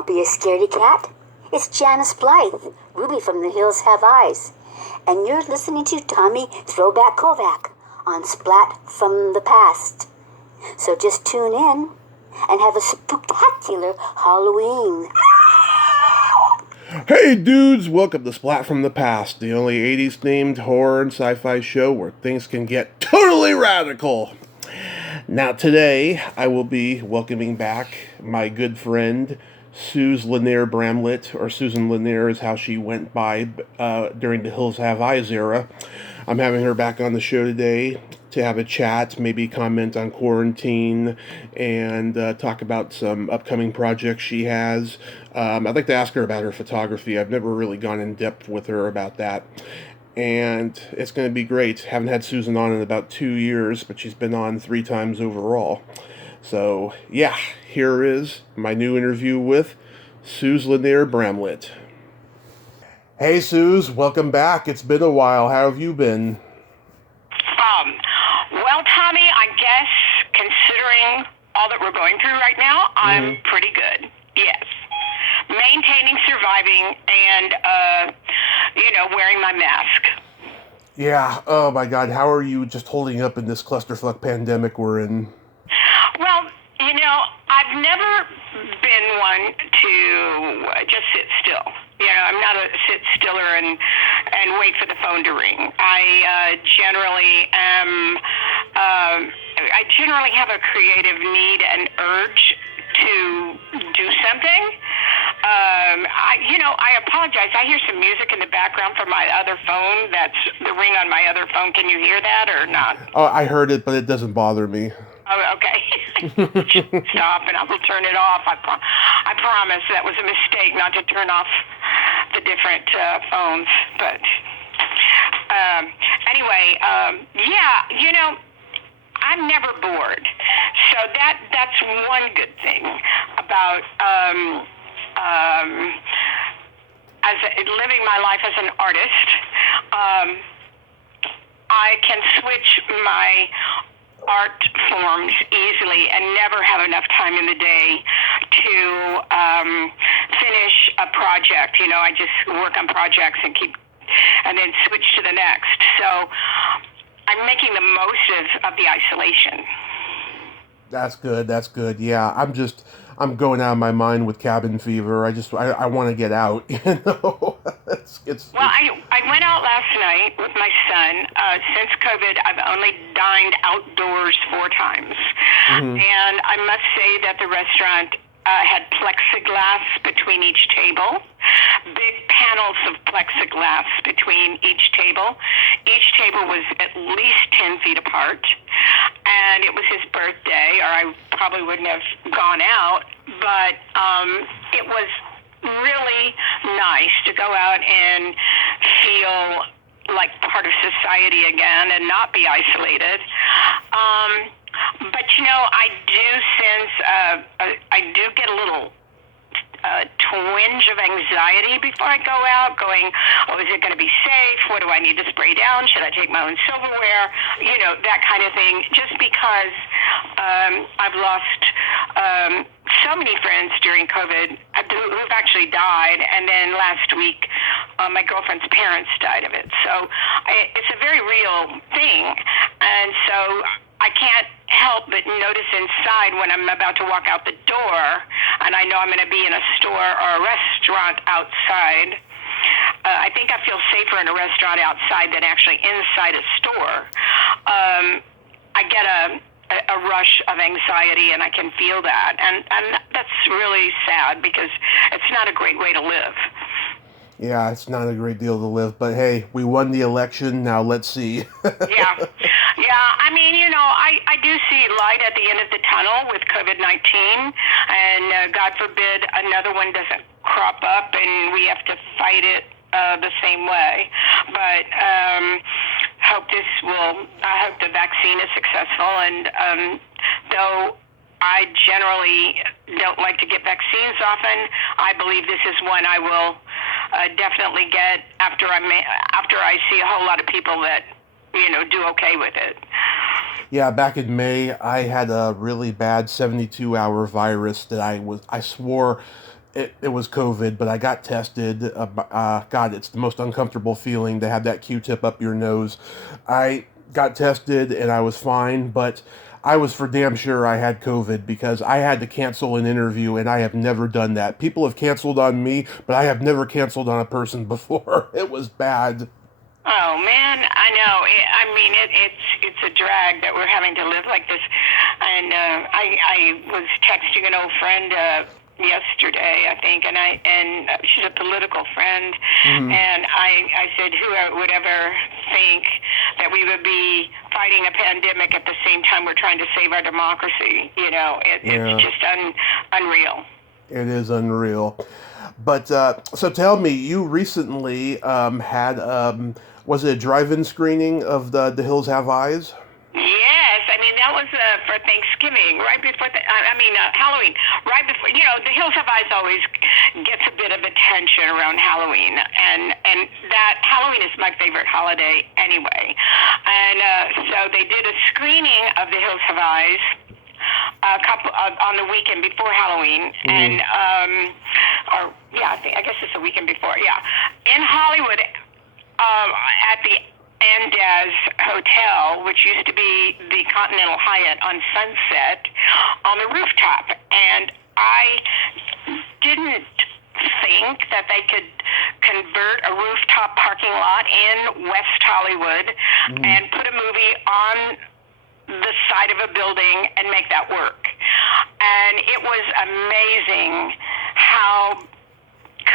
Don't be a scaredy cat. It's Janice Blythe, Ruby from the Hills Have Eyes. And you're listening to Tommy Throwback Kovac on Splat from the Past. So just tune in and have a spectacular Halloween. Hey dudes, welcome to Splat from the Past, the only 80s themed horror and sci-fi show where things can get totally radical. Now today, I will be welcoming back my good friend, Suze Lanier-Bramlett, or Susan Lanier is how she went by during the Hills Have Eyes era. I'm having her back on the show today to have a chat, maybe comment on quarantine, and talk about some upcoming projects she has. I'd like to ask her about her photography. I've never really gone in depth with her about that. And it's going to be great. Haven't had Susan on in about 2 years, but she's been on 3 times overall. So, yeah, here is my new interview with Suze Lanier-Bramlett. Hey, Suze, welcome back. It's been a while. How have you been? Well, Tommy, I guess considering all that we're going through right now, I'm pretty good. Yes. Maintaining, surviving, and, wearing my mask. Yeah, oh my God, how are you just holding up in this clusterfuck pandemic we're in? Well, I've never been one to just sit still. I'm not a sit-stiller and wait for the phone to ring. I generally have a creative need and urge to do something. I apologize. I hear some music in the background from my other phone. That's the ring on my other phone. Can you hear that or not? Oh, I heard it, but it doesn't bother me. Oh, okay. Stop, and I will turn it off. I promise that was a mistake not to turn off the different phones. But anyway, I'm never bored. So that's one good thing about living my life as an artist. I can switch my art forms easily and never have enough time in the day to finish a project. I just work on projects and then switch to the next. So I'm making the most of the isolation. That's good. Yeah, I'm going out of my mind with cabin fever. I want to get out, Well, I went out last night with my son. Since COVID, I've only dined outdoors 4 times. And I must say that the restaurant had plexiglass between each table, big panels of plexiglass between each table. Each table was at least 10 feet apart, and it was his birthday, or I probably wouldn't have gone out, but it was really nice to go out and feel like part of society again and not be isolated. But I do sense, I do get a little twinge of anxiety before I go out, going, is it going to be safe? What do I need to spray down? Should I take my own silverware? That kind of thing, just because I've lost so many friends during COVID who've actually died, and then last week my girlfriend's parents died of it. So it's a very real thing, and so I can't help but notice inside when I'm about to walk out the door, and I know I'm going to be in a store or a restaurant outside. I think I feel safer in a restaurant outside than actually inside a store. I get a rush of anxiety, and I can feel that, and that's really sad because it's not a great way to live. Yeah, it's not a great deal to live, but hey, we won the election, now let's see. Yeah, I mean, I do see light at the end of the tunnel with COVID-19, and God forbid another one doesn't crop up and we have to fight it the same way. But I hope the vaccine is successful, and though I generally don't like to get vaccines often, I believe this is one I will definitely get after I see a whole lot of people that do okay with it. Yeah, back in May, I had a really bad 72-hour virus that I swore it was COVID, but I got tested. God, it's the most uncomfortable feeling to have that Q-tip up your nose. I got tested and I was fine, but I was for damn sure I had COVID because I had to cancel an interview, and I have never done that. People have canceled on me, but I have never canceled on a person before. It was bad. Oh man, I know. It's a drag that we're having to live like this. And I was texting an old friend yesterday, I think, and she's a political friend, and I said, who would ever think that we would be fighting a pandemic at the same time we're trying to save our democracy? It's just unreal. It is unreal. But so tell me, you recently had was it a drive-in screening of the Hills Have Eyes? Yes, I mean that was for Thanksgiving, right before Halloween, right before. The Hills Have Eyes always gets a bit of attention around Halloween, and that Halloween is my favorite holiday anyway, and so they did a screening of the Hills Have Eyes a couple on the weekend before Halloween, and I guess it's the weekend before, in Hollywood, at the Andaz Hotel, which used to be the Continental Hyatt on Sunset, on the rooftop. And I didn't think that they could convert a rooftop parking lot in West Hollywood and put a movie on the side of a building and make that work. And it was amazing how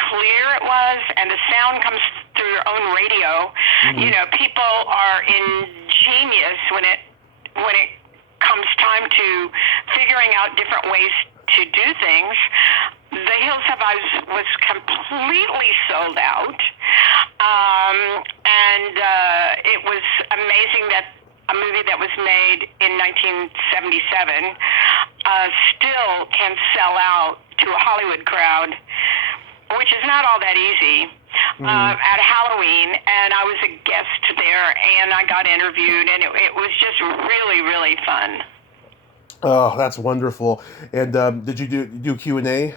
clear it was, and the sound comes through your own radio. People are ingenious when it comes time to figuring out different ways to do things. The Hills Have Eyes was completely sold out, and it was amazing that a movie that was made in 1977 still can sell out to a Hollywood crowd, which is not all that easy, at Halloween. And I was a guest there, and I got interviewed, and it was just really, really fun. Oh, that's wonderful. And did you do Q&A?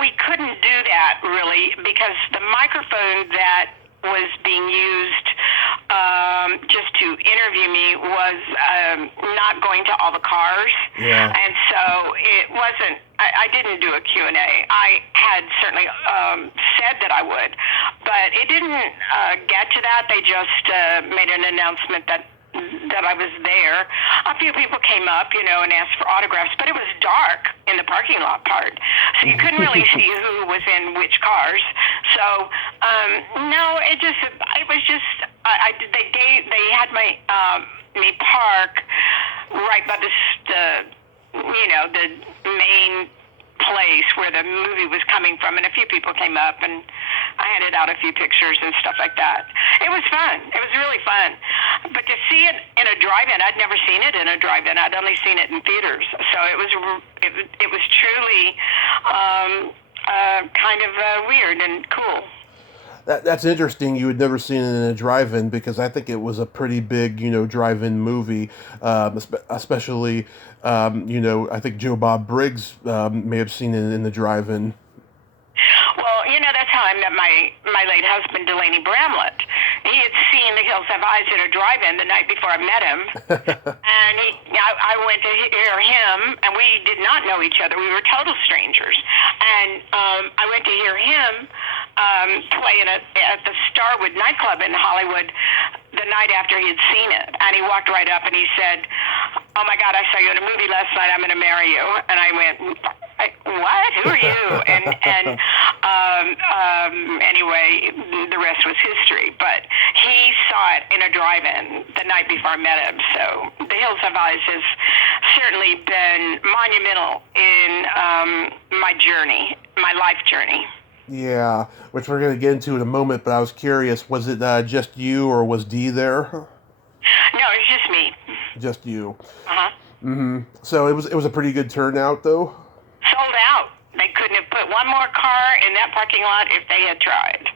We couldn't do that, really, because the microphone that was being used just to interview me was not going to all the cars. Yeah. And so it wasn't, I didn't do a Q&A. I had certainly said that I would, but it didn't get to that. They just made an announcement that I was there. A few people came up, and asked for autographs, but it was dark in the parking lot part, so you couldn't really see who was in which cars. So no, it was just they had me park right by the main place where the movie was coming from, and a few people came up, and I handed out a few pictures and stuff like that. It was fun. It was really fun. But to see it in a drive-in, I'd never seen it in a drive-in. I'd only seen it in theaters. So it was truly kind of weird and cool. That's interesting. You had never seen it in a drive-in, because I think it was a pretty big, drive-in movie, especially, I think Joe Bob Briggs may have seen it in the drive-in. Well, that's how I met my late husband, Delaney Bramlett. He had seen The Hills Have Eyes in a drive-in the night before I met him, and I went to hear him, and we did not know each other. We were total strangers, and I went to hear him play at the Starwood nightclub in Hollywood the night after he had seen it, and he walked right up and he said, "Oh my God, I saw you in a movie last night. I'm going to marry you." And I went, "What? Who are you?" And anyway, the rest was history. But he saw it in a drive-in the night before I met him. So The Hills Have Eyes has certainly been monumental in my journey, my life journey. Yeah, which we're going to get into in a moment, but I was curious, was it just you, or was Dee there? No, it was just me. Just you. Uh-huh. Mm-hmm. So it was a pretty good turnout, though? Sold out. They couldn't have put one more car in that parking lot if they had tried.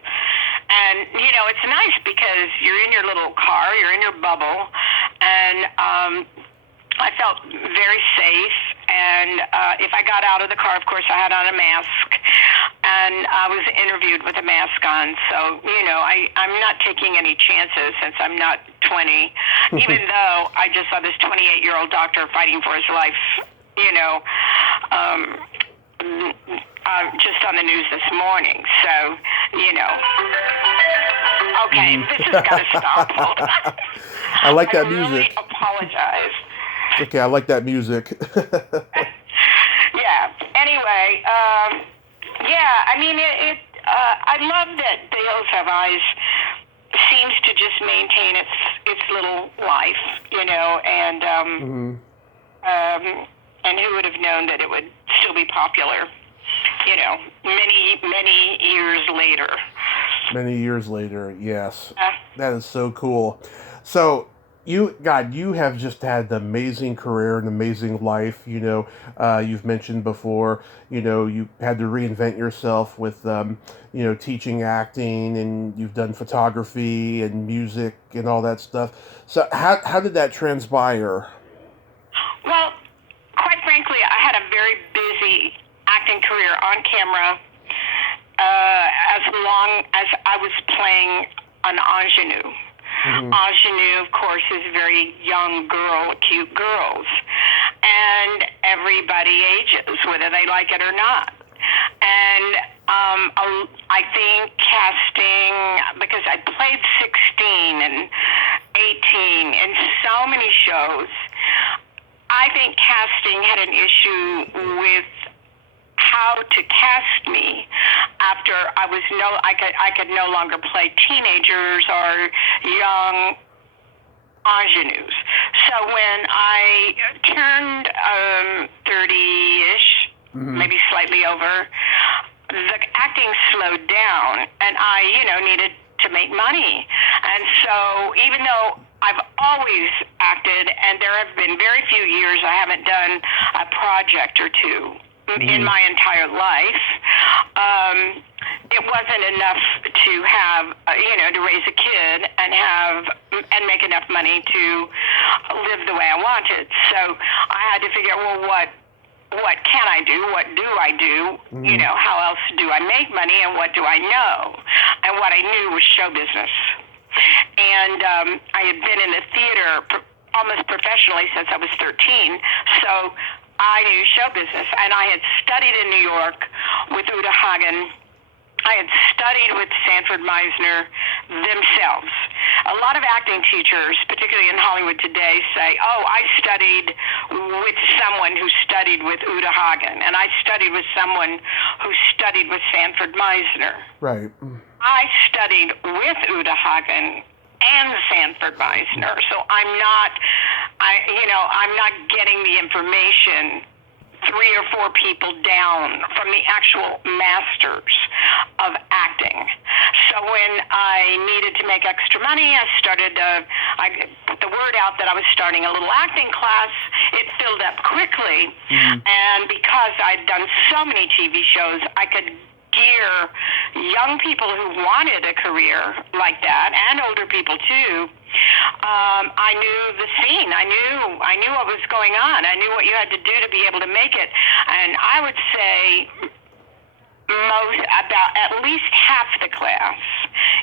And, it's nice because you're in your little car, you're in your bubble, and I felt very safe, And if I got out of the car, of course, I had on a mask, and I was interviewed with a mask on. So, I'm not taking any chances since I'm not 20, even though I just saw this 28-year-old doctor fighting for his life, just on the news this morning. So, okay, this has got to stop. Hold on. I like that I music. really apologize. It's okay, I like that music. Yeah. Anyway, I love that The Hills Have Eyes seems to just maintain its little life, and who would have known that it would still be popular, many years later. Many years later, yes. That is so cool. So, you have just had an amazing career, an amazing life. You've mentioned before, you had to reinvent yourself with, teaching acting, and you've done photography and music and all that stuff. So how did that transpire? Well, quite frankly, I had a very busy acting career on camera as long as I was playing an ingenue. Ingenue, of course, is very young girl, cute girls. And everybody ages, whether they like it or not. And I think casting, because I played 16 and 18 in so many shows, I think casting had an issue with how to cast me after I could no longer play teenagers or young ingenues. So when I turned 30-ish, maybe slightly over, the acting slowed down, and I, needed to make money. And so even though I've always acted, and there have been very few years I haven't done a project or two in my entire life, it wasn't enough to have, to raise a kid and make enough money to live the way I wanted. So I had to figure out, well, what can I do? What do I do? How else do I make money, and what do I know? And what I knew was show business. And I had been in the theater almost professionally since I was 13. So I knew show business, and I had studied in New York with Uta Hagen. I had studied with Sanford Meisner themselves. A lot of acting teachers, particularly in Hollywood today, say, I studied with someone who studied with Uta Hagen, and I studied with someone who studied with Sanford Meisner. Right. I studied with Uta Hagen and Sanford Meisner, so I'm not getting the information 3 or 4 people down from the actual masters of acting. So when I needed to make extra money, I put the word out that I was starting a little acting class. It filled up quickly, and because I'd done so many TV shows, I could gear young people who wanted a career like that, and older people too. I knew the scene. I knew what was going on. I knew what you had to do to be able to make it. And I would say about at least half the class,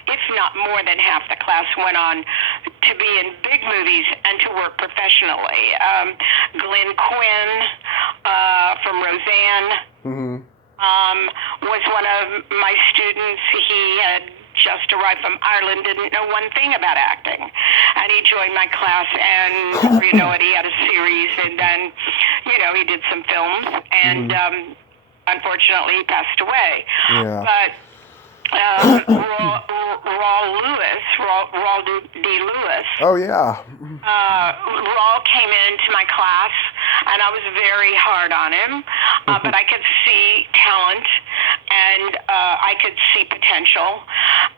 if not more than half the class, went on to be in big movies and to work professionally. Glenn Quinn from Roseanne was one of my students. He had just arrived from Ireland, didn't know one thing about acting. And he joined my class, and he had a series, and then, he did some films, and unfortunately he passed away. Yeah. But Raul D. Lewis. Oh, yeah. Raul came into my class, and I was very hard on him, but I could see talent, and I could see potential,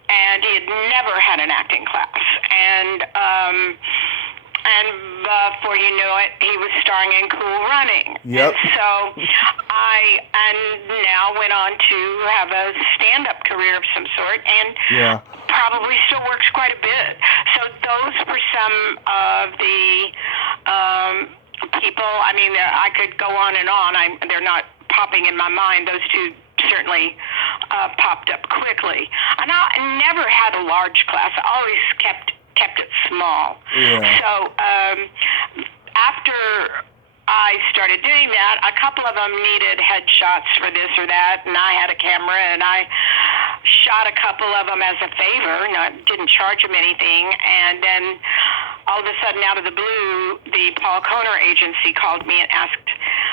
and he had never had an acting class. And before you knew it, he was starring in Cool Running. Yep. And so I now went on to have a stand-up career of some sort, and probably still works quite a bit. So those were some of the people people. I mean, I could go on and on. They're not popping in my mind. Those two certainly popped up quickly. And I never had a large class. I always kept it small. Yeah. So after I started doing that, a couple of them needed headshots for this or that, and I had a camera, and I shot a couple of them as a favor, and I didn't charge them anything. And then all of a sudden, out of the blue, the Paul Kohner agency called me and asked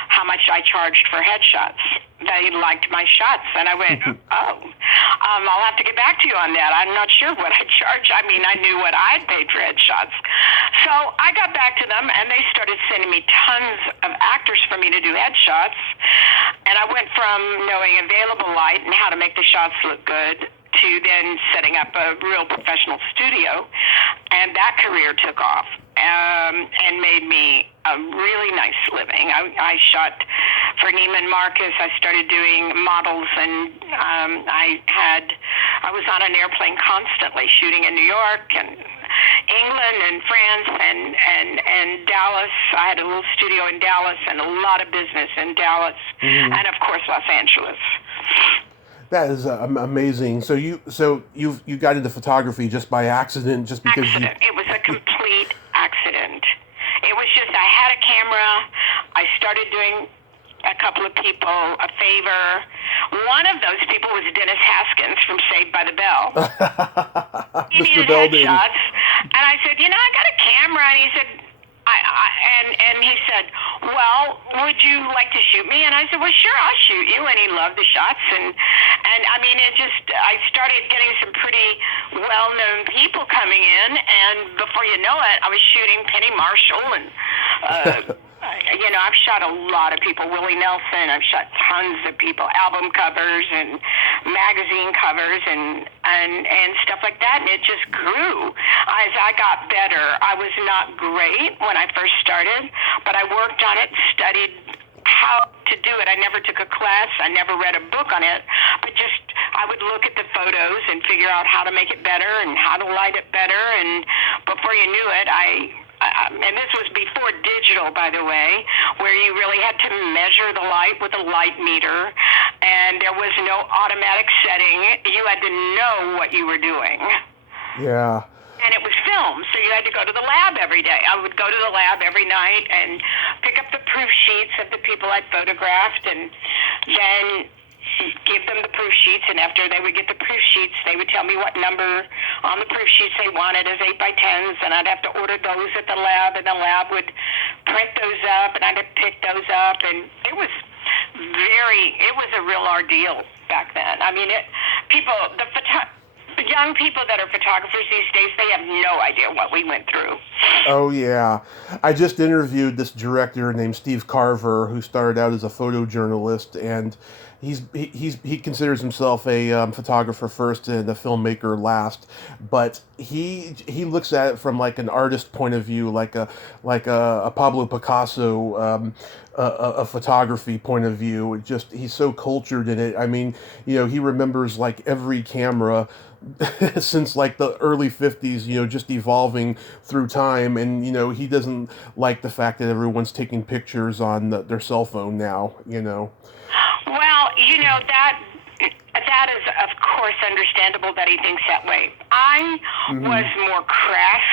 how much I charged for headshots. They liked my shots, and I went, I'll have to get back to you on that. I'm not sure what I charged. I mean, I knew what I'd paid for headshots. So I got back to them, and they started sending me tons of actors for me to do headshots. And I went from knowing available light and how to make the shots look good to then setting up a real professional studio. And that career took off and made me a really nice living. I shot for Neiman Marcus. I started doing models, and I was on an airplane constantly, shooting in New York and England and France and Dallas. I had a little studio in Dallas and a lot of business in Dallas, and of course Los Angeles. That is amazing. So you got into photography just by accident, just because It was a complete accident. It was just I had a camera. I started doing a couple of people a favor. One of those people was Dennis Haskins from Saved by the Bell. He Mr. needed Belding. headshots, and I said, I got a camera, and he said, and he said, well, would you like to shoot me? And I said, well, sure, I'll shoot you. And he loved the shots, and I mean, I started getting some pretty well-known people coming in, and before you know it, I was shooting Penny Marshall, and I've shot a lot of people, Willie Nelson. I've shot tons of people, album covers and magazine covers and stuff like that, and it just grew as I got better. I was not great when I first started, but I worked on it, studied how to do it. I never took a class. I never read a book on it, but just I would look at the photos and figure out how to make it better and how to light it better, and before you knew it, and this was before digital, by the way, where you really had to measure the light with a light meter, and there was no automatic setting. You had to know what you were doing. Yeah. And it was filmed, so you had to go to the lab every day. I would go to the lab every night and pick up the proof sheets of the people I'd photographed, and then give them the proof sheets, and after they would get the proof sheets, they would tell me what number on the proof sheets they wanted as 8x10s, and I'd have to order those at the lab, and the lab would print those up, and I'd have to pick those up, and it was a real ordeal back then. I mean, young people that are photographers these days, they have no idea what we went through. Oh yeah, I just interviewed this director named Steve Carver, who started out as a photojournalist, and he considers himself a photographer first and a filmmaker last, but he looks at it from like an artist point of view, like a Pablo Picasso. A photography point of view. He's so cultured in it. I mean, he remembers like every camera since like the early 50s, just evolving through time, and he doesn't like the fact that everyone's taking pictures on their cell phone now. Well, that is, of course, understandable that he thinks that way. I was more crass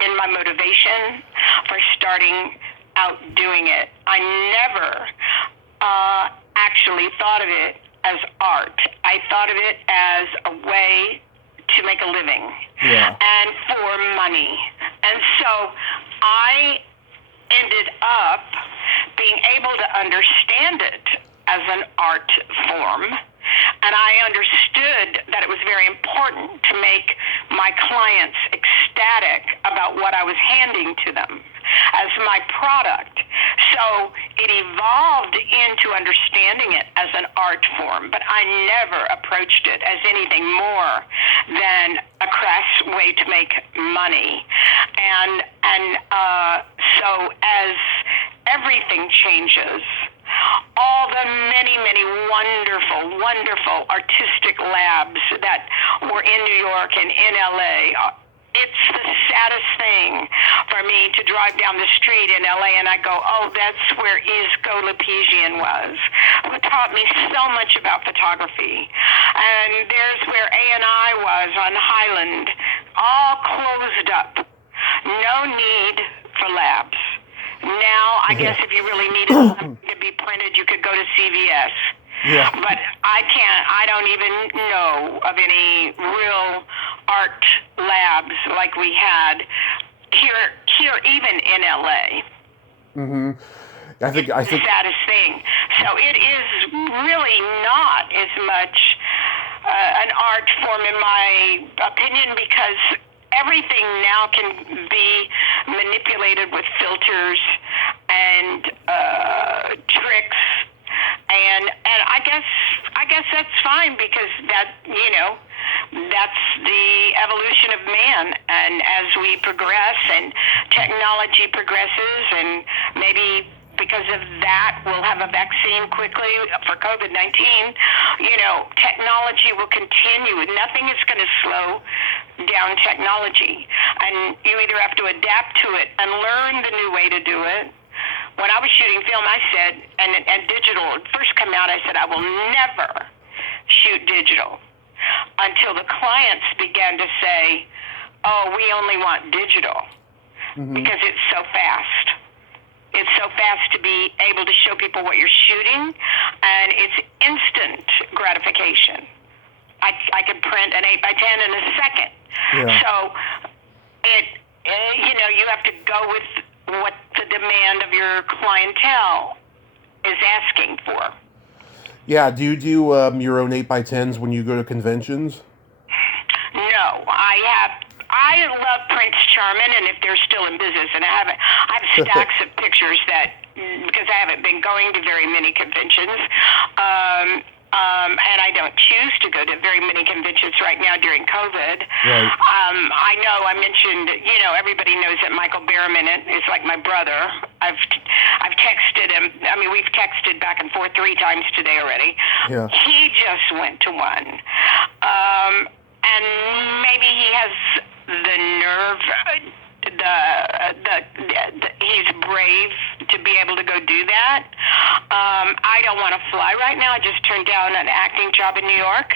in my motivation for starting out doing it. I never actually thought of it as art. I thought of it as a way to make a living and for money. And so I ended up being able to understand it as an art form, and I understood that it was very important to make my clients ecstatic about what I was handing to them as my product. So it evolved into understanding it as an art form, but I never approached it as anything more than a crass way to make money. And so as everything changes, all the many, many wonderful, wonderful artistic labs that were in New York and in LA it's the saddest thing for me to drive down the street in LA and I go, oh, that's where Isco Lapesian was, who taught me so much about photography. And there's where A&I was on Highland, all closed up. No need for labs. Now, I guess if you really needed something to be printed, you could go to CVS. Yeah. But I don't even know of any real art labs like we had here even in LA. Mm-hmm. I think the saddest thing. So it is really not as much an art form in my opinion, because everything now can be manipulated with filters and tricks. And I guess that's fine, because that's the evolution of man. And as we progress and technology progresses, and maybe because of that we'll have a vaccine quickly for COVID-19, technology will continue. Nothing is going to slow down technology. And you either have to adapt to it and learn the new way to do it. When I was shooting film, I said, and digital first come out, I said, I will never shoot digital until the clients began to say, oh, we only want digital, because it's so fast. It's so fast to be able to show people what you're shooting, and it's instant gratification. I could print an 8x10 in a second. Yeah. So you have to go with what the demand of your clientele is asking for. Yeah, do you do your own 8x10s when you go to conventions? No, I love Prince Charming, and if they're still in business, and I have stacks of pictures because I haven't been going to very many conventions, and I don't choose to go to very many conventions right now during COVID. Right. I know I mentioned, everybody knows that Michael Berryman is like my brother. I've texted him. I mean, we've texted back and forth 3 times today already. Yeah. He just went to one. And maybe he has the nerve, he's brave to be able to go do that. I don't want to fly right now. I just turned down an acting job in New York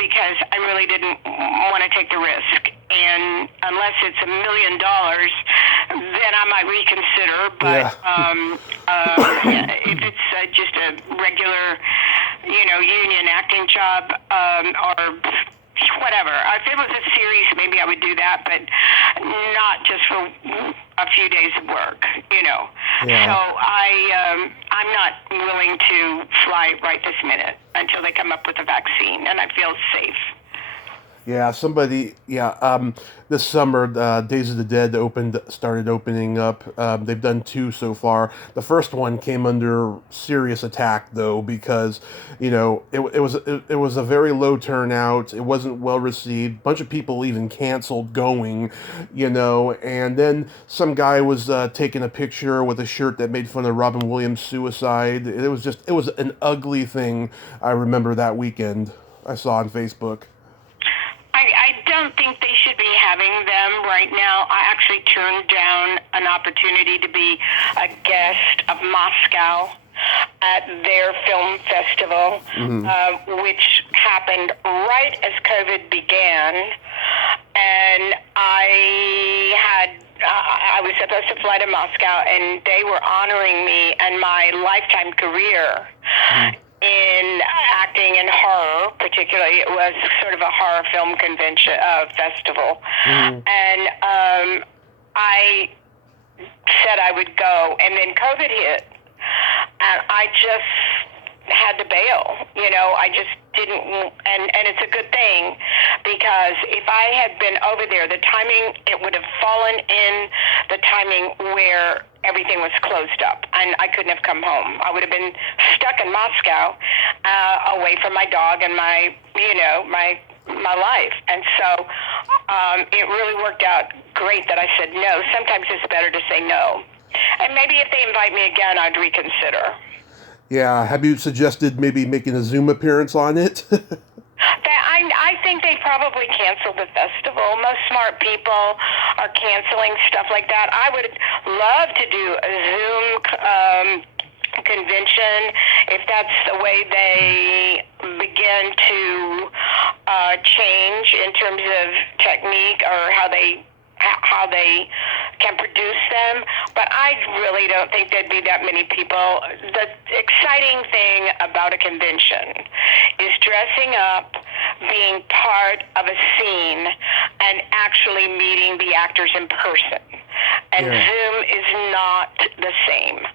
because I really didn't want to take the risk. And unless it's $1 million, then I might reconsider. But if it's just a regular, union acting job or whatever. If it was a series, maybe I would do that, but not just for a few days of work, Yeah. So I'm not willing to fly right this minute until they come up with a vaccine and I feel safe. Yeah, this summer, Days of the Dead started opening up. They've done 2 so far. The first one came under serious attack, though, because, it was a very low turnout. It wasn't well received. A bunch of people even canceled going, and then some guy was taking a picture with a shirt that made fun of Robin Williams' suicide. It was an ugly thing. I remember that weekend I saw on Facebook. I don't think they should be having them right now. I actually turned down an opportunity to be a guest of Moscow at their film festival, which happened right as COVID began. And I was supposed to fly to Moscow, and they were honoring me and my lifetime career in acting and horror, particularly. It was sort of a horror film convention festival, and I said I would go, and then COVID hit, and I just had to bail. I just didn't, and it's a good thing, because if I had been over there, the timing, it would have fallen in the timing where everything was closed up, and I couldn't have come home. I would have been stuck in Moscow, away from my dog and my life. And so it really worked out great that I said no. Sometimes it's better to say no. And maybe if they invite me again, I'd reconsider. Yeah, have you suggested maybe making a Zoom appearance on it? I think they probably canceled the festival. Most smart people are canceling stuff like that. I would love to do a Zoom convention if that's the way they begin to change in terms of technique or how they can produce them, but I really don't think there'd be that many people. The exciting thing about a convention is dressing up, being part of a scene, and actually meeting the actors in person. And Zoom is not the same.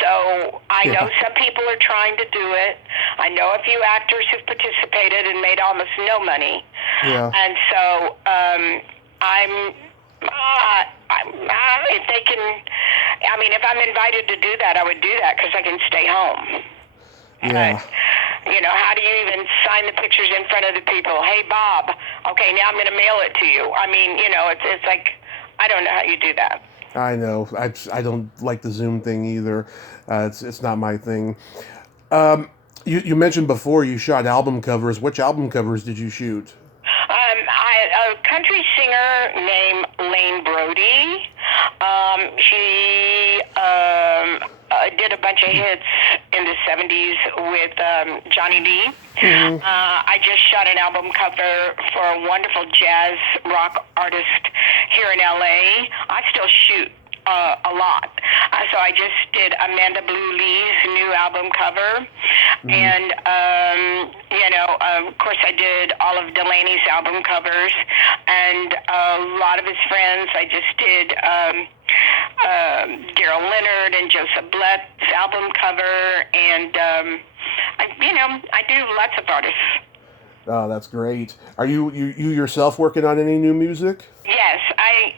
So I know some people are trying to do it. I know a few actors who've participated and made almost no money. Yeah. And so if they can, I mean, if I'm invited to do that, I would do that because I can stay home. Yeah. But, how do you even sign the pictures in front of the people? Hey, Bob, okay, now I'm going to mail it to you. I mean, it's like, I don't know how you do that. I know. I don't like the Zoom thing either. It's not my thing. You mentioned before you shot album covers. Which album covers did you shoot? A country singer named Lane Brody. She did a bunch of hits in the 70s with Johnny D. Mm-hmm. I just shot an album cover for a wonderful jazz rock artist here in LA. I still shoot a lot. So I just did Amanda Blue Lee's new album cover. Mm-hmm. And, of course I did all of Delaney's album covers and a lot of his friends. I just did Daryl Leonard and Joseph Blatt's album cover. And, I do lots of artists. Oh, that's great. Are you yourself working on any new music? Yes, I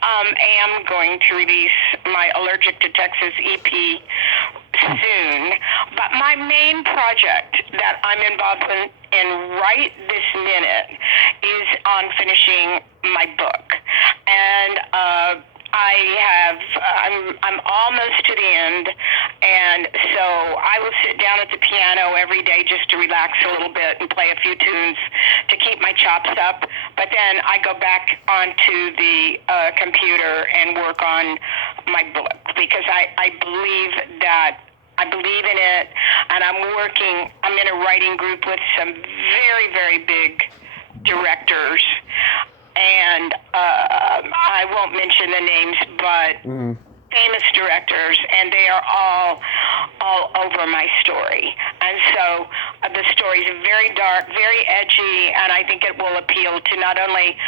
am going to release my Allergic to Texas EP soon, but my main project that I'm involved in right this minute is on finishing my book, and I'm almost to the end, and so I will sit down at the piano every day just to relax a little bit and play a few tunes to keep my chops up, but then I go back onto the computer and work on my book, because I believe in it, and I'm in a writing group with some very, very big directors, and I won't mention the names, but famous directors, and they are all over my story. And so the story is very dark, very edgy, and I think it will appeal to not only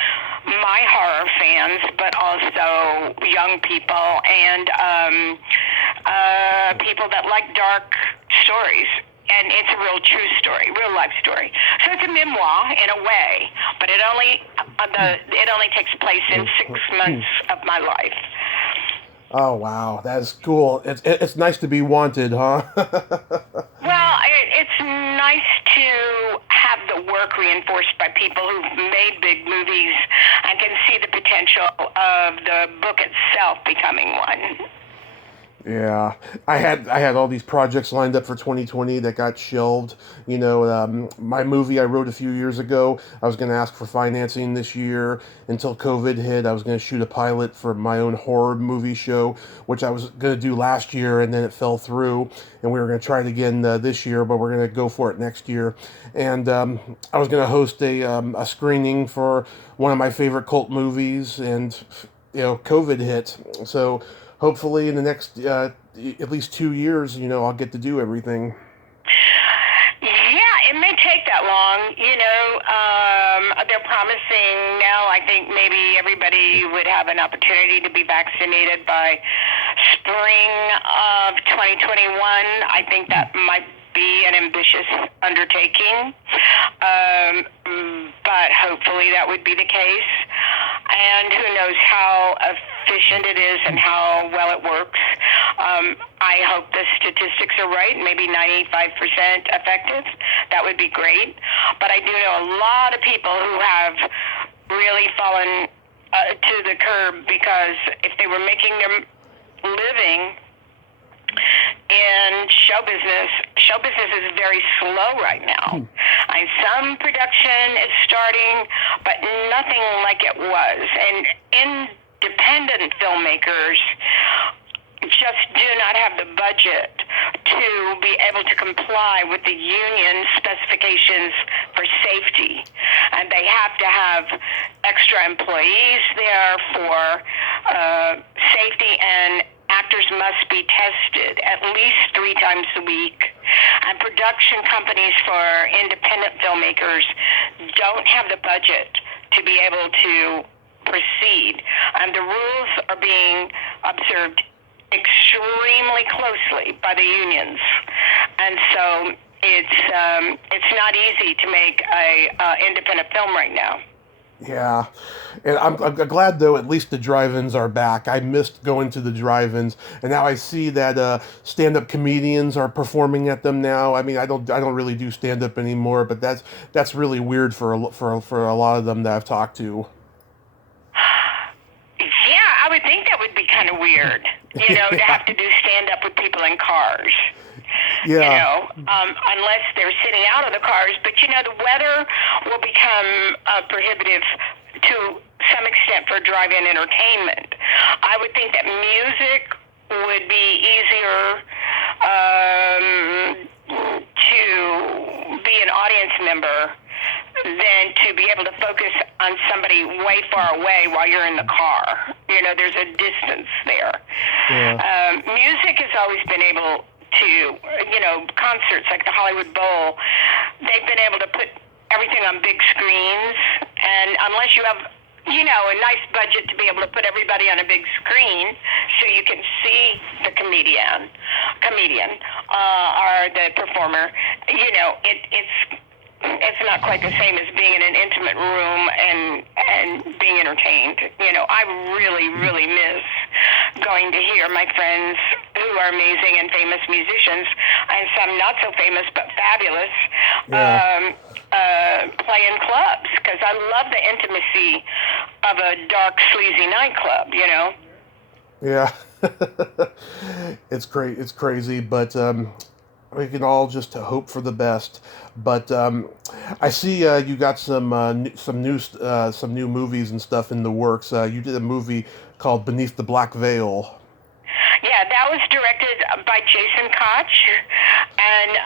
my horror fans, but also young people and people that like dark stories. And it's a real true story, real life story. So it's a memoir in a way, but it only takes place in 6 months of my life. Oh wow, that's cool. It's nice to be wanted, huh? Well, it's nice to have the work reinforced by people who've made big movies and can see the potential of the book itself becoming one. Yeah, I had all these projects lined up for 2020 that got shelved. My movie I wrote a few years ago, I was going to ask for financing this year until COVID hit. I was going to shoot a pilot for my own horror movie show, which I was going to do last year, and then it fell through, and we were going to try it again this year, but we're going to go for it next year. And I was going to host a screening for one of my favorite cult movies, and COVID hit. So hopefully in the next at least 2 years, I'll get to do everything. Yeah, it may take that long. They're promising now, I think maybe everybody would have an opportunity to be vaccinated by spring of 2021. I think that might be an ambitious undertaking, but hopefully that would be the case. And who knows how efficient it is and how well it works. I hope the statistics are right, maybe 95% effective. That would be great. But I do know a lot of people who have really fallen to the curb because if they were making their living in show business is very slow right now. signs. Some production is starting, but nothing like it was. And independent filmmakers just do not have the budget to be able to comply with the union specifications for safety. And they have to have extra employees there for safety, and actors must be tested at least 3 times a week. And production companies for independent filmmakers don't have the budget to be able to proceed. And the rules are being observed extremely closely by the unions, and so it's not easy to make a independent film right now. Yeah, and I'm glad though. At least the drive-ins are back. I missed going to the drive-ins, and now I see that stand-up comedians are performing at them now. I mean, I don't really do stand-up anymore, but that's really weird for a lot of them that I've talked to. Yeah, I would think that would be kind of weird, to have to do stand-up with people in cars. Yeah. Unless they're sitting out of the cars. But, the weather will become prohibitive to some extent for drive-in entertainment. I would think that music would be easier to be an audience member than to be able to focus on somebody way far away while you're in the car. There's a distance there. Yeah. Music has always been able to, concerts like the Hollywood Bowl, they've been able to put everything on big screens, and unless you have, a nice budget to be able to put everybody on a big screen so you can see the comedian, or the performer, it's not quite the same as being in an intimate room and being entertained. I really, really miss going to hear my friends who are amazing and famous musicians, and some not so famous but fabulous, play in clubs, because I love the intimacy of a dark, sleazy nightclub, Yeah. It's great. It's crazy, but we can all just hope for the best. But I see you got some new movies and stuff in the works. You did a movie called Beneath the Black Veil. Yeah, that was directed by Jason Koch, and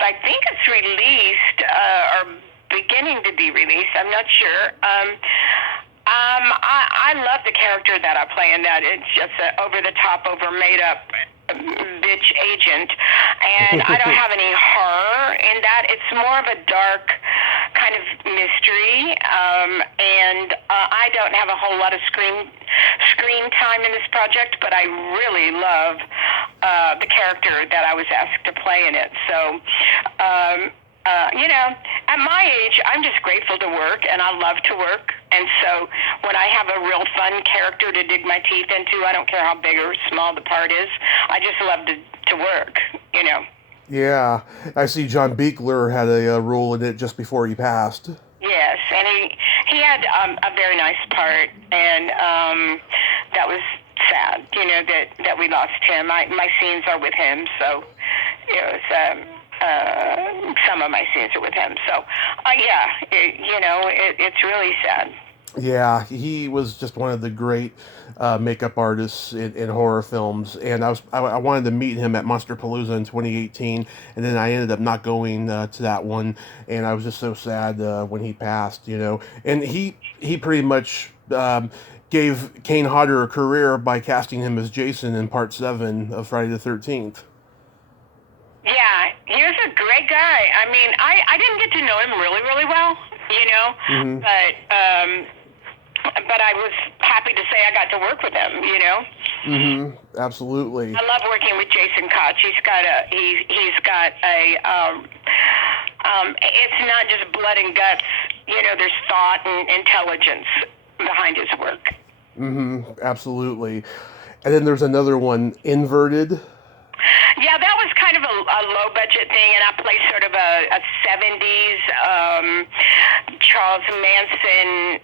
I think it's released or beginning to be released. I'm not sure. I love the character that I play in that. It's just an over-the-top, over-made-up bitch agent, and I don't have any horror in that. It's more of a dark kind of mystery, and I don't have a whole lot of screen time in this project, but I really love the character that I was asked to play in it. So, at my age, I'm just grateful to work, and I love to work. And so when I have a real fun character to dig my teeth into, I don't care how big or small the part is. I just love to work, Yeah, I see John Beekler had a role in it just before he passed. Yes, and he had a very nice part, and that was sad, that we lost him. My scenes are with him, so it was... some of my scenes are with him. So, it's really sad. Yeah, he was just one of the great makeup artists in horror films, and I wanted to meet him at Monsterpalooza in 2018, and then I ended up not going to that one, and I was just so sad when he passed, And he pretty much gave Kane Hodder a career by casting him as Jason in Part 7 of Friday the 13th. Yeah, he was a great guy. I mean, I didn't get to know him really, really well, Mm-hmm. but I was happy to say I got to work with him, Mm-hmm. Absolutely. I love working with Jason Koch. He's got a it's not just blood and guts, there's thought and intelligence behind his work. Mm-hmm. Absolutely. And then there's another one, Inverted. Yeah, that was kind of a low-budget thing, and I played sort of a 70s Charles Manson,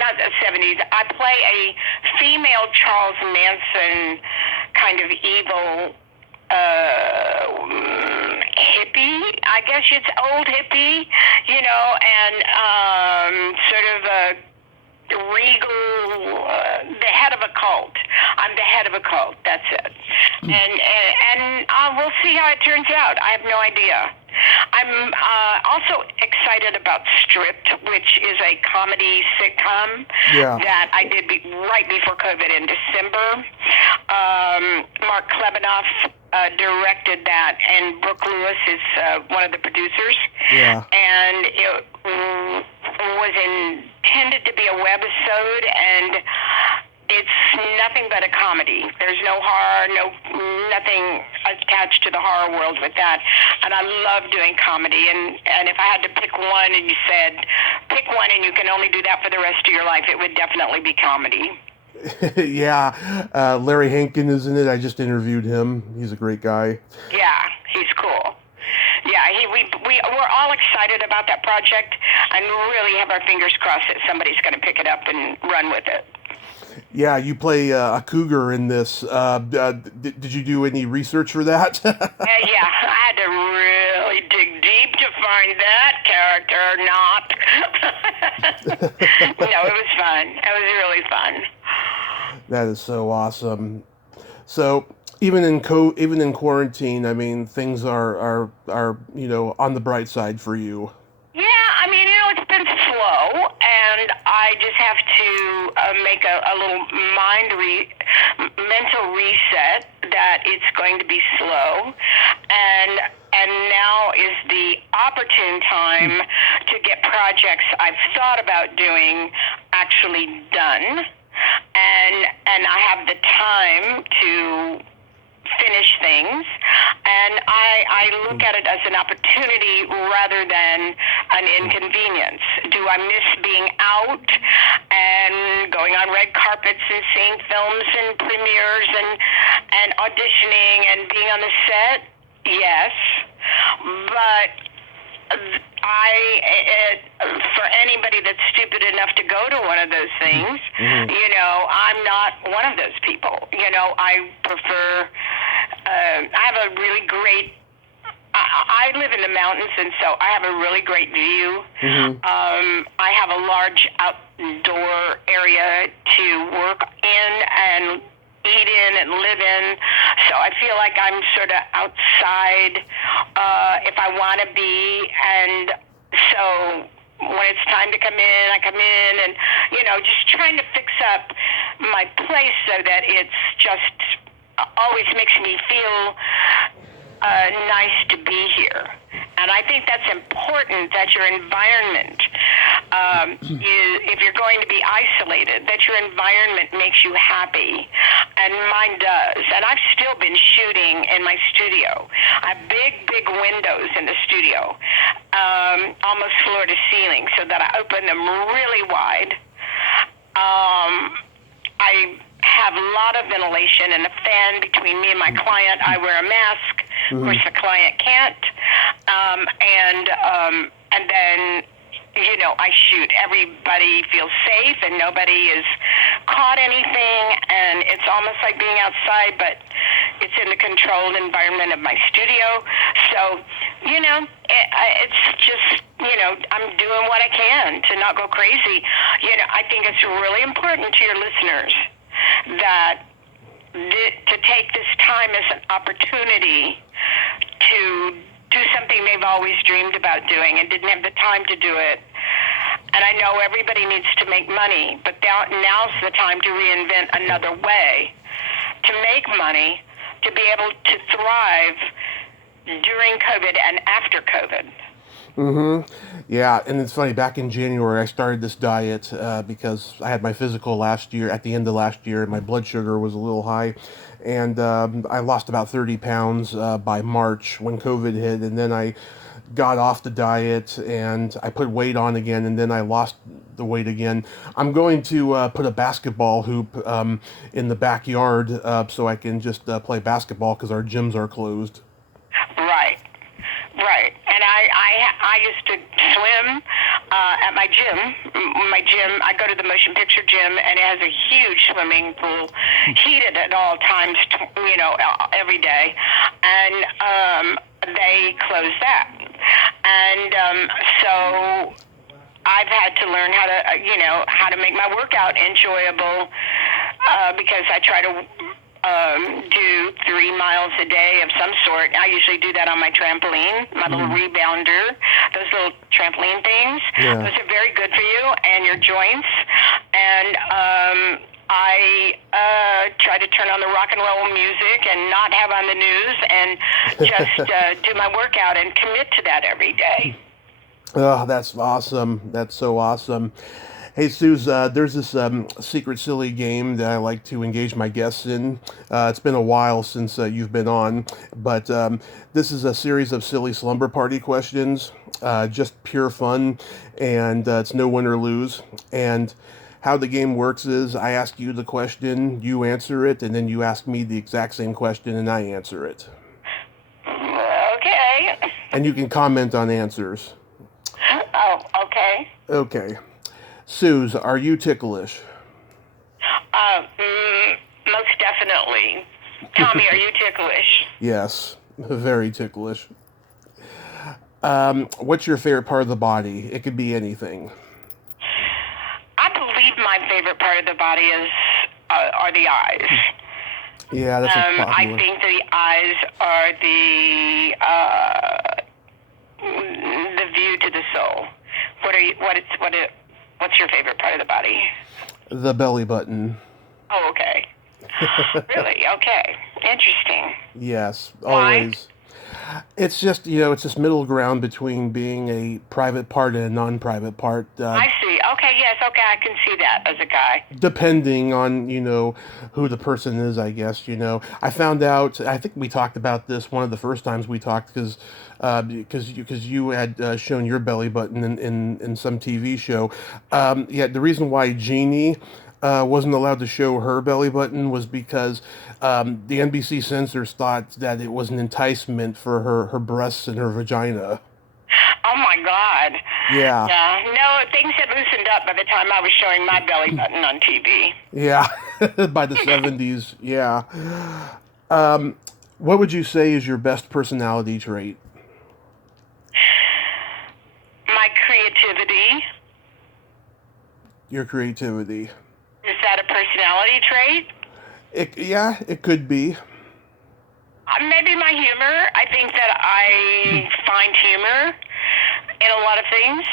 not the 70s. I play a female Charles Manson kind of evil hippie. I guess it's old hippie, and sort of a regal, the head of a cult. I'm the head of a cult. That's it. And we'll see how it turns out. I have no idea. I'm also excited about Stripped, which is a comedy sitcom that I did right before COVID in December. Mark Klebanoff directed that, and Brooke Lewis is one of the producers. Yeah. And it was intended to be a webisode, and it's nothing but a comedy. There's no horror, nothing attached to the horror world with that. And I love doing comedy. And if I had to pick one, and you said, pick one and you can only do that for the rest of your life, it would definitely be comedy. Yeah. Larry Hankin is in it. I just interviewed him. He's a great guy. Yeah, he's cool. Yeah, we're all excited about that project and really have our fingers crossed that somebody's going to pick it up and run with it. Yeah, you play a cougar in this. Did you do any research for that? Yeah, I had to really dig deep to find that character. No, it was fun. It was really fun. That is so awesome. So even in quarantine, I mean, things are on the bright side for you. Yeah, I mean, it's been slow, and I just have to make a little mental reset that it's going to be slow, and now is the opportune time to get projects I've thought about doing actually done, and I have the time to finish things, and I look at it as an opportunity rather than an inconvenience. Do I miss being out and going on red carpets and seeing films and premieres and auditioning and being on the set? Yes, but for anybody that's stupid enough to go to one of those things, I'm not one of those people. I prefer, I have a really great, I live in the mountains, and so I have a really great view. I have a large outdoor area to work in and eat in and live in, so I feel like I'm sort of outside if I want to be, and so when it's time to come in, I come in, and just trying to fix up my place so that it's just always makes me feel nice to be here. And I think that's important, that your environment, if you're going to be isolated, that your environment makes you happy. And mine does. And I've still been shooting in my studio. I have big windows in the studio, almost floor to ceiling, so that I open them really wide. I have a lot of ventilation and a fan between me and my client. I wear a mask. Of course, the client can't. And then, I shoot. Everybody feels safe and nobody is caught anything. And it's almost like being outside, but it's in the controlled environment of my studio. So, it's just, I'm doing what I can to not go crazy. I think it's really important to your listeners that to take this time as an opportunity to do something they've always dreamed about doing and didn't have the time to do it. And I know everybody needs to make money, but now's the time to reinvent another way to make money, to be able to thrive during COVID and after COVID. Yeah, and it's funny, back in January I started this diet because I had my physical at the end of last year, and my blood sugar was a little high, and I lost about 30 pounds by March when COVID hit, and then I got off the diet and I put weight on again, and then I lost the weight again. I'm going to put a basketball hoop in the backyard so I can just play basketball because our gyms are closed. Right. And I used to swim. at my gym. I go to the motion picture gym, and it has a huge swimming pool, heated at all times, every day. And they closed that. And so I've had to learn how to make my workout enjoyable, because I try to do 3 miles a day of some sort. I usually do that on my trampoline, my little rebounder, those little trampoline things. Yeah. Those are very good for you and your joints. And I try to turn on the rock and roll music and not have on the news, and just do my workout and commit to that every day. Oh, that's awesome. That's so awesome. Hey, Suze, there's this secret silly game that I like to engage my guests in. It's been a while since you've been on, but this is a series of silly slumber party questions, just pure fun, and it's no win or lose. And how the game works is I ask you the question, you answer it, and then you ask me the exact same question, and I answer it. Okay. And you can comment on answers. Oh, okay. Okay. Suze, are you ticklish? Most definitely. Tommy, are you ticklish? Yes, very ticklish. What's your favorite part of the body? It could be anything. I believe my favorite part of the body are the eyes. Yeah, that's popular. I think the eyes are the view to the soul. What's your favorite part of the body? The belly button. Oh, okay. Really? Okay. Interesting. Yes, Why? always. It's just, it's this middle ground between being a private part and a non-private part. I see. Okay, yes, okay, I can see that as a guy. Depending on, who the person is, I guess, I found out, I think we talked about this one of the first times we talked, because you had shown your belly button in some TV show. The reason why Jeannie wasn't allowed to show her belly button was because the NBC censors thought that it was an enticement for her breasts and her vagina. Oh my God. Yeah. Yeah. No, things had loosened up by the time I was showing my belly button on TV. Yeah. By the 70s. Yeah. What would you say is your best personality trait? My creativity. Your creativity. Is that a personality trait? It could be. Maybe my humor. I think that I find humor in a lot of things.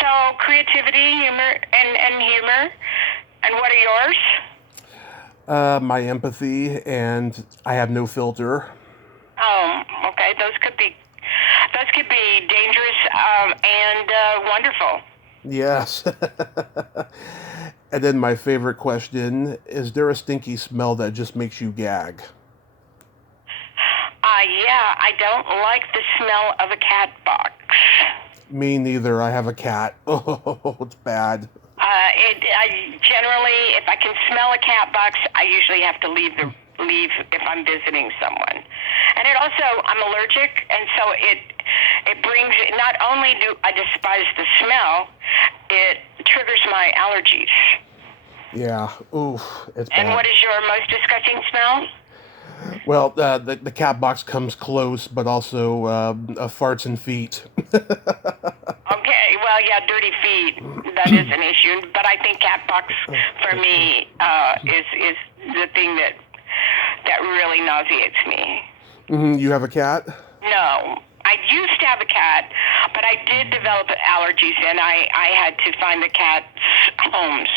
So creativity, humor, and humor. And what are yours? My empathy, and I have no filter. Oh, okay. Those could be dangerous and wonderful. Yes. And then my favorite question, is there a stinky smell that just makes you gag? Yeah, I don't like the smell of a cat box. Me neither. I have a cat. Oh, it's bad. Generally, if I can smell a cat box, I usually have to leave if I'm visiting someone. And it also, I'm allergic, and so it brings, not only do I despise the smell, it triggers my allergies. Yeah. Oof, it's bad. And what is your most disgusting smell? Well, the cat box comes close, but also farts and feet. Okay, well, yeah, dirty feet, that is an issue. But I think cat box, for me, is the thing that really nauseates me. Mm-hmm. You have a cat? No. I used to have a cat, but I did develop allergies, and I had to find the cat's homes.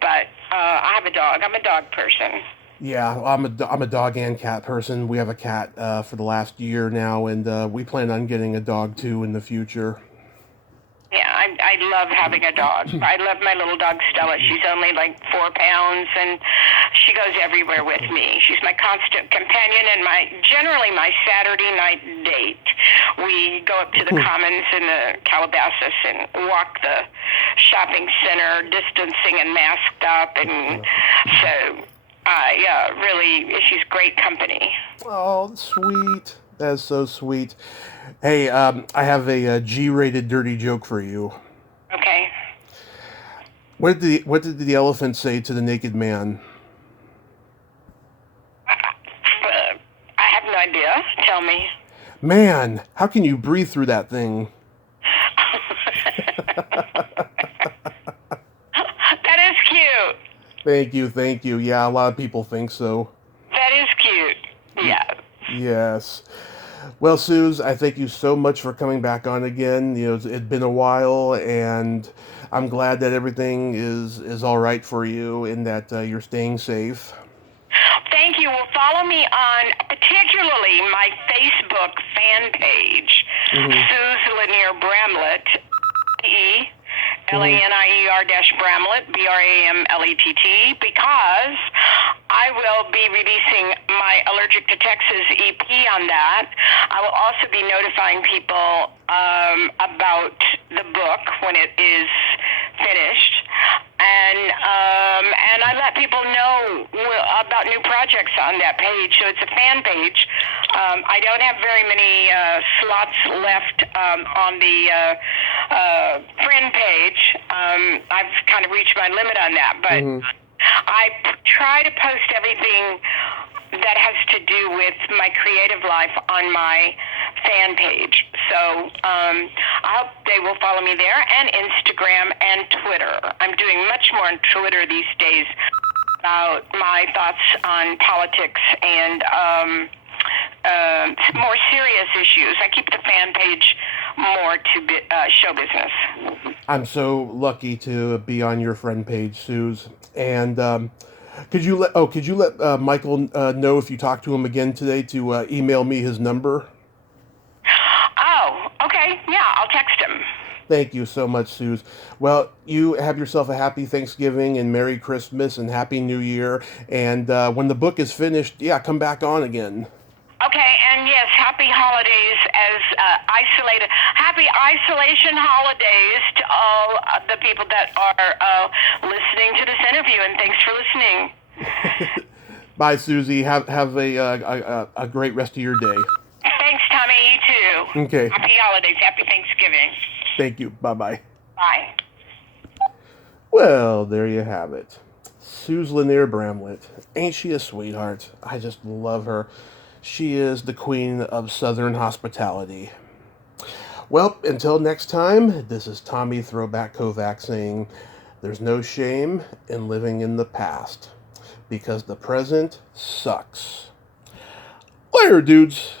But I have a dog. I'm a dog person. Yeah, I'm a dog and cat person. We have a cat for the last year now, and we plan on getting a dog too in the future. Yeah, I love having a dog. I love my little dog Stella. She's only like 4 pounds, and she goes everywhere with me. She's my constant companion and generally my Saturday night date. We go up to the Commons in the Calabasas and walk the shopping center, distancing and masked up, and so yeah, really, she's great company. Oh, sweet. That's so sweet. Hey, I have a G-rated dirty joke for you. Okay. What did the elephant say to the naked man? I have no idea. Tell me. Man, how can you breathe through that thing? That is cute. Thank you. Yeah, a lot of people think so. That is cute. Yeah. Yes. Well, Suze, I thank you so much for coming back on again. You know, it's been a while, and I'm glad that everything is all right for you and that you're staying safe. Thank you. Well, follow me on particularly my Facebook fan page, Suze Lanier-Bramlett, Lanier-Bramlett, Bramlett, because I will be releasing my Allergic to Texas EP on that. I will also be notifying people about the book when it is finished, and I let people know about new projects on that page. So it's a fan page. I don't have very many slots left on the friend page. I've kind of reached my limit on that, but I try to post everything that has to do with my creative life on my fan page. So I hope they will follow me there, and Instagram and Twitter. I'm doing much more on Twitter these days about my thoughts on politics and more serious issues. I keep the fan page more to show business. I'm so lucky to be on your friend page, Suze. And could you let Michael know if you talk to him again today to email me his number? Oh, okay. Yeah, I'll text him. Thank you so much, Suze. Well, you have yourself a happy Thanksgiving and Merry Christmas and Happy New Year. And when the book is finished, yeah, come back on again. Okay, and yes, happy holidays happy isolation holidays to all the people that are listening to this interview, and thanks for listening. Bye, Susie. Have a great rest of your day. Thanks, Tommy. You too. Okay. Happy holidays. Happy Thanksgiving. Thank you. Bye-bye. Bye. Well, there you have it. Suze Lanier-Bramlett. Ain't she a sweetheart? I just love her. She is the queen of Southern hospitality. Well, until next time, this is Tommy Throwback Kovac saying, there's no shame in living in the past, because the present sucks. Later, dudes.